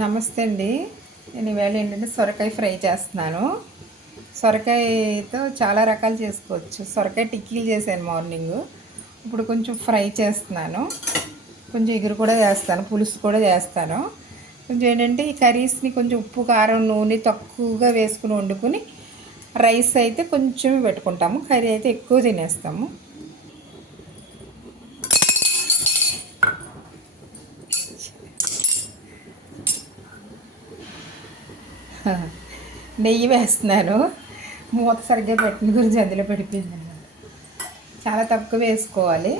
నమస్తే అండి. నేను ఈవేళ ఏంటంటే సొరకాయ ఫ్రై చేస్తున్నాను. సొరకాయతో చాలా రకాలు చేసుకోవచ్చు. సొరకాయ టిక్కీలు చేశాను మార్నింగు. ఇప్పుడు కొంచెం ఫ్రై చేస్తున్నాను. కొంచెం ఎగురు కూడా చేస్తాను, పులుసు కూడా చేస్తాను. కొంచెం ఏంటంటే ఈ కర్రీస్ని కొంచెం ఉప్పు, కారం, నూనె తక్కువగా వేసుకుని వండుకుని రైస్ అయితే కొంచెం పెట్టుకుంటాము, కర్రీ అయితే ఎక్కువ తినేస్తాము. నెయ్యి వేస్తున్నాను. మూత సరిగ్గా పెట్టిన గురించి అందులో పడిపోయింది. చాలా తక్కువ వేసుకోవాలి.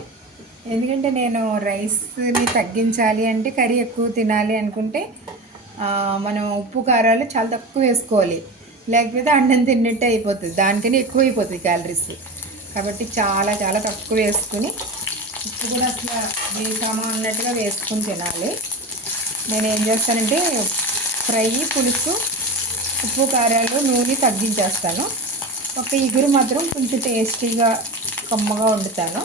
ఎందుకంటే నేను రైస్ని తగ్గించాలి అంటే, కర్రీ ఎక్కువ తినాలి అనుకుంటే మనం ఉప్పు కారాలు చాలా తక్కువ వేసుకోవాలి. లేకపోతే అన్నం తిన్నట్టే అయిపోతుంది, దానికని ఎక్కువ అయిపోతుంది క్యాలరీస్. కాబట్టి చాలా చాలా తక్కువ వేసుకుని ఉప్పు కూడా అసలు వేసామా అన్నట్టుగా వేసుకుని తినాలి. నేను ఏం చేస్తానంటే ఫ్రై, పులుసు, ఉప్పు కారాలు, నూనె తగ్గించేస్తాను. ఒక ఇగురు మాత్రం కొంచెం టేస్టీగా కమ్మగా వండుతాను.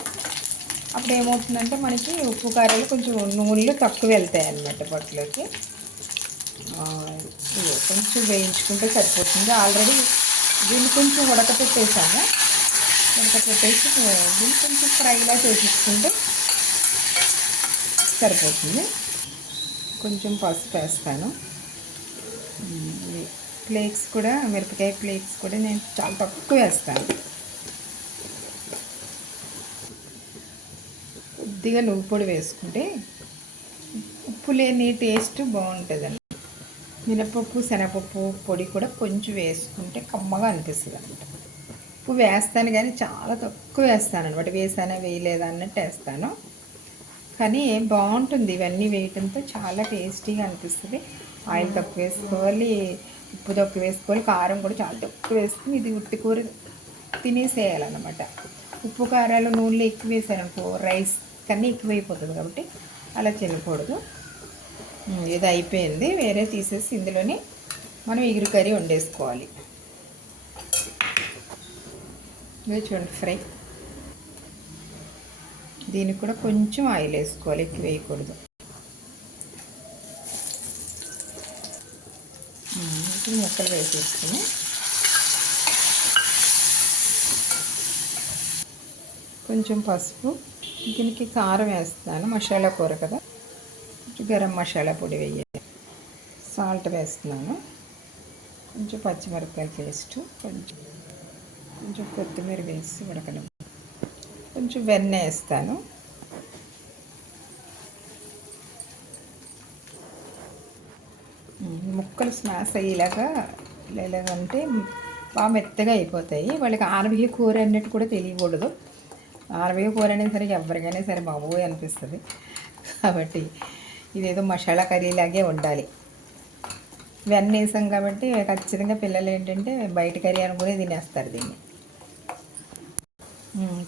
అప్పుడు ఏమవుతుందంటే మనకి ఉప్పు కారాలు కొంచెం నూనెలో తక్కువ వెళ్తాయి అన్నమాట పొట్టులోకి. కొంచెం వేయించుకుంటే సరిపోతుంది. ఆల్రెడీ దీన్ని కొంచెం ఉడకపెట్టేసాను. ఉడకపెట్టేసి దీన్ని కొంచెం ఫ్రైలా చేసేసుకుంటే సరిపోతుంది. కొంచెం పసుపు వేస్తాను. ఫ్లేక్స్ కూడా, మిరపకాయ ఫ్లేక్స్ కూడా నేను చాలా తక్కువ వేస్తాను. కొద్దిగా నువ్వు పొడి వేసుకుంటే ఉప్పు లేని టేస్ట్ బాగుంటుందండి. మినపప్పు, శనగపప్పు పొడి కూడా కొంచెం వేసుకుంటే కమ్మగా అనిపిస్తుంది అనమాట. ఉప్పు వేస్తాను కానీ చాలా తక్కువ వేస్తాను అనమాట. వేసానా వేయలేదా అన్నట్టు వేస్తాను. కానీ బాగుంటుంది ఇవన్నీ వేయటంతో, చాలా టేస్టీగా అనిపిస్తుంది. ఆయిల్ తక్కువ వేసుకోవాలి, ఉప్పు తక్కువ వేసుకోవాలి, కారం కూడా చాలా తక్కువ వేసుకుని ఇది ఉట్టి కూర తినేసేయాలన్నమాట. ఉప్పు కారాలు నూనెలో ఎక్కువ వేసానుకో రైస్ కన్నా ఎక్కువైపోతుంది, కాబట్టి అలా తినకూడదు. ఇది అయిపోయింది. వేరే తీసేసి ఇందులోనే మనం ఎగురు కర్రీ వండేసుకోవాలి. ఇది చూడండి ఫ్రై. దీనికి కూడా కొంచెం ఆయిల్ వేసుకోవాలి, ఎక్కువ వేయకూడదు. ముక్కలు వేసేసుకుని కొంచెం పసుపు, దీనికి కారం వేస్తాను, మసాలా కూర కదా. కొంచెం గరం మసాలా పొడి వేయాలి, సాల్ట్ వేస్తున్నాను, కొంచెం పచ్చిమిరపకాయ పేస్ట్, కొంచెం కొత్తిమీర వేసి ఉడకడం, కొంచెం వెన్న వేస్తాను. ముక్కలు స్మాష్ అయ్యేలాగా లేదంటే బాగా మెత్తగా అయిపోతాయి. వాళ్ళకి ఆనపకాయ కూర అన్నట్టు కూడా తెలియకూడదు. ఆనపకాయ కూర అనేది సరే ఎవరికైనా సరే బాబోయ్ అనిపిస్తుంది. కాబట్టి ఇదేదో మసాలా కర్రీలాగే ఉండాలి. వెన్న వేసాం కాబట్టి ఖచ్చితంగా పిల్లలు ఏంటంటే బయట కర్రీ అనుకునే తినేస్తారు దీన్ని.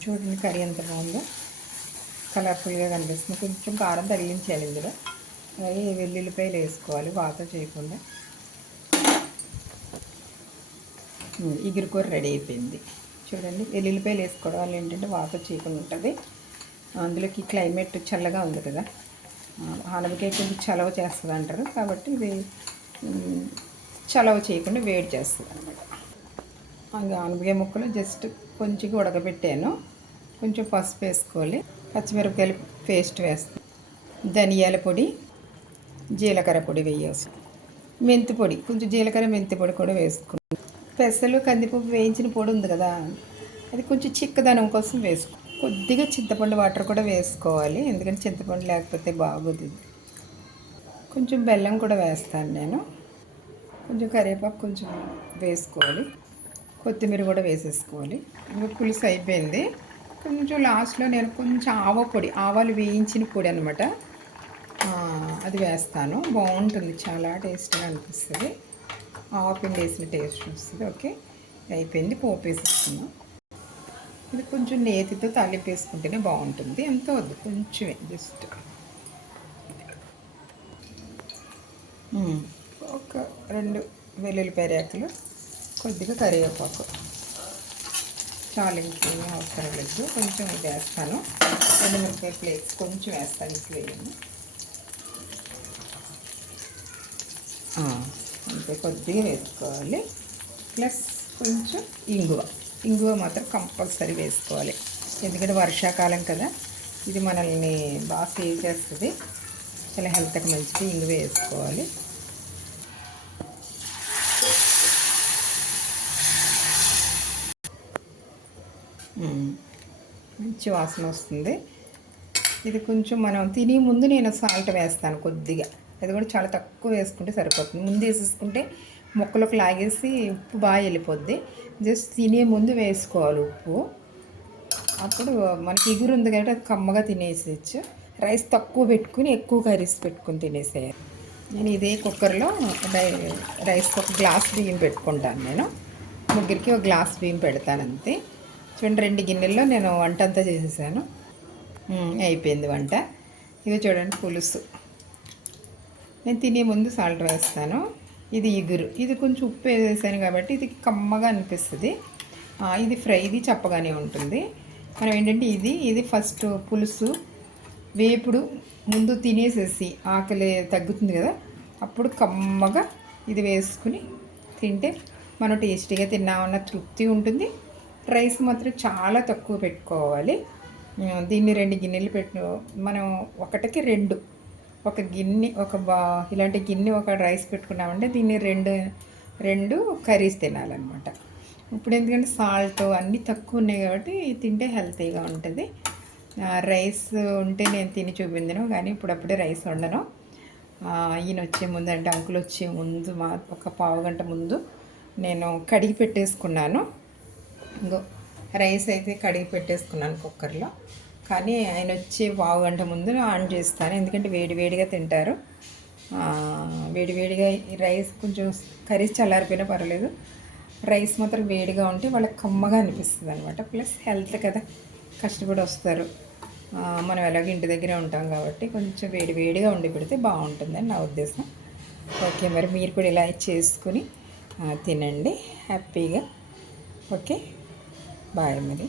చూడండి కర్రీ ఎంత బాగుందో, కలర్ఫుల్గా కనిపిస్తుంది. కొంచెం కారం తగిలించాలి ఇందులో. అలాగే వెల్లుల్లిపాయలు వేసుకోవాలి వాత చేయకుండా. ఎగురు కూర రెడీ అయిపోయింది. చూడండి, వెల్లుల్లిపాయలు వేసుకోవడం వల్ల ఏంటంటే వాత చేయకుండా ఉంటుంది. అందులోకి క్లైమేట్ చల్లగా ఉంది కదా, ఆనపకాయ కొంచెం చలవ చేస్తుంది అంటారు, కాబట్టి ఇది చలవ చేయకుండా వేడి చేస్తుంది అనమాట. అందులో ఆనపకాయ ముక్కలు జస్ట్ కొంచెం ఉడకబెట్టాను. కొంచెం పసుపు వేసుకోవాలి, పచ్చిమిరపకాయలు పేస్ట్ వేస్తాను, ధనియాల పొడి, జీలకర్ర పొడి వేయాల్సి, మెంతి పొడి, కొంచెం జీలకర్ర మెంతి పొడి కూడా వేసుకున్నాను. పెసలు, కందిపప్పు వేయించిన పొడి ఉంది కదా, అది కొంచెం చిక్కదనం కోసం వేసుకో. కొద్దిగా చింతపండు వాటర్ కూడా వేసుకోవాలి, ఎందుకంటే చింతపండు లేకపోతే బాగోదు. కొంచెం బెల్లం కూడా వేస్తాను నేను. కొంచెం కరివేపాకు కొంచెం వేసుకోవాలి, కొత్తిమీర కూడా వేసేసుకోవాలి. ఇంకా పులుసు అయిపోయింది. కొంచెం లాస్ట్లో నేను కొంచెం పొడి, ఆవాలు వేయించిన పొడి అనమాట, అది వేస్తాను. బాగుంటుంది, చాలా టేస్ట్గా అనిపిస్తుంది. ఆవపిండి వేసిన టేస్ట్ వస్తుంది. ఓకే, అయిపోయింది. పోపు వేసేసుకున్నాం. ఇది కొంచెం నేతితో తాలింపు వేసుకుంటేనే బాగుంటుంది. ఎంతో వద్దు, కొంచెమే జస్ట్ ఒక 2 వెల్లుల్లిపాయ రేకులు, కొద్దిగా కరివేపాకు, చాలా ఇంకేమీ అవసరం లేదు. కొంచెం ఇది వేస్తాను, 2 మిరపకాయ ఫ్లేక్స్ కొంచెం వేస్తాను, ఎక్కువ వేయను. అంతే కొద్దిగా వేసుకోవాలి. ప్లస్ కొంచెం ఇంగువ మాత్రం కంపల్సరీ వేసుకోవాలి. ఎందుకంటే వర్షాకాలం కదా, ఇది మనల్ని బాగా సేవ్ చేస్తుంది, చాలా హెల్త్కి మంచిది. ఇంగువ వేసుకోవాలి. మంచి వాసన వస్తుంది. ఇది కొంచెం మనం తినే ముందు నేను సాల్ట్ వేస్తాను కొద్దిగా, అది కూడా చాలా తక్కువ వేసుకుంటే సరిపోతుంది. ముందు వేసేసుకుంటే ముక్కలకు లాగేసి ఉప్పు బాగా వెళ్ళిపోద్ది. జస్ట్ తినే ముందు వేసుకోవాలి ఉప్పు. అప్పుడు మనకి ఎగురు ఉంది కాబట్టి అది కమ్మగా తినేసేయచ్చు. రైస్ తక్కువ పెట్టుకుని ఎక్కువ కర్రీస్ పెట్టుకుని తినేసేయాలి. నేను ఇదే కుక్కర్లో రైస్ ఒక గ్లాస్ బియ్యం పెట్టుకుంటాను. నేను ముగ్గురికి ఒక గ్లాస్ బియ్యం పెడతాను అంతే. చూడండి, 2 గిన్నెల్లో నేను వంట అంతా చేసేసాను. అయిపోయింది వంట. ఇవి చూడండి పులుసు. నేను తినే ముందు సాల్ట్ వేస్తాను. ఇది ఇగురు, ఇది కొంచెం ఉప్పు వేసాను కాబట్టి ఇది కమ్మగా అనిపిస్తుంది. ఇది ఫ్రై, ఇది చప్పగానే ఉంటుంది. మనం ఏంటంటే ఇది ఫస్ట్ పులుసు వేపుడు ముందు తినేసేసి ఆకలి తగ్గుతుంది కదా, అప్పుడు కమ్మగా ఇది వేసుకుని తింటే మనం టేస్టీగా తిన్నామన్న తృప్తి ఉంటుంది. రైస్ మాత్రం చాలా తక్కువ పెట్టుకోవాలి. దీన్ని 2 గిన్నెలు మనం ఒకటికి 2, ఒక గిన్నె ఇలాంటి గిన్నె ఒక రైస్ పెట్టుకున్నామంటే దీన్ని 2 కర్రీస్ తినాలన్నమాట. ఇప్పుడు ఎందుకంటే సాల్ట్ అన్నీ తక్కువ ఉన్నాయి కాబట్టి తింటే హెల్తీగా ఉంటుంది. రైస్ ఉంటే నేను తిని చూపించను, కానీ ఇప్పుడప్పుడే రైస్ వండను. ఈయన వచ్చే ముందు అంటే అంకుల్ వచ్చే ముందు ఒక పావు గంట ముందు నేను కడిగి పెట్టేసుకున్నాను. ఇంకో రైస్ అయితే కడిగి పెట్టేసుకున్నాను కుక్కర్లో. కానీ ఆయన వచ్చే పావు గంట ముందు ఆన్ చేస్తాను, ఎందుకంటే వేడివేడిగా తింటారు. వేడివేడిగా రైస్ కొంచెం కర్రీస్ చల్లారిపోయినా పర్వాలేదు, రైస్ మాత్రం వేడిగా ఉంటే వాళ్ళకి కమ్మగా అనిపిస్తుంది అనమాట. ప్లస్ హెల్త్ కదా, కష్టపడి వస్తారు. మనం ఎలాగో ఇంటి దగ్గరే ఉంటాం కాబట్టి కొంచెం వేడివేడిగా ఉండి పెడితే బాగుంటుందని నా ఉద్దేశం. ఓకే, మరి మీరు కూడా ఇలా చేసుకుని తినండి హ్యాపీగా. ఓకే, బాయ్ మరి.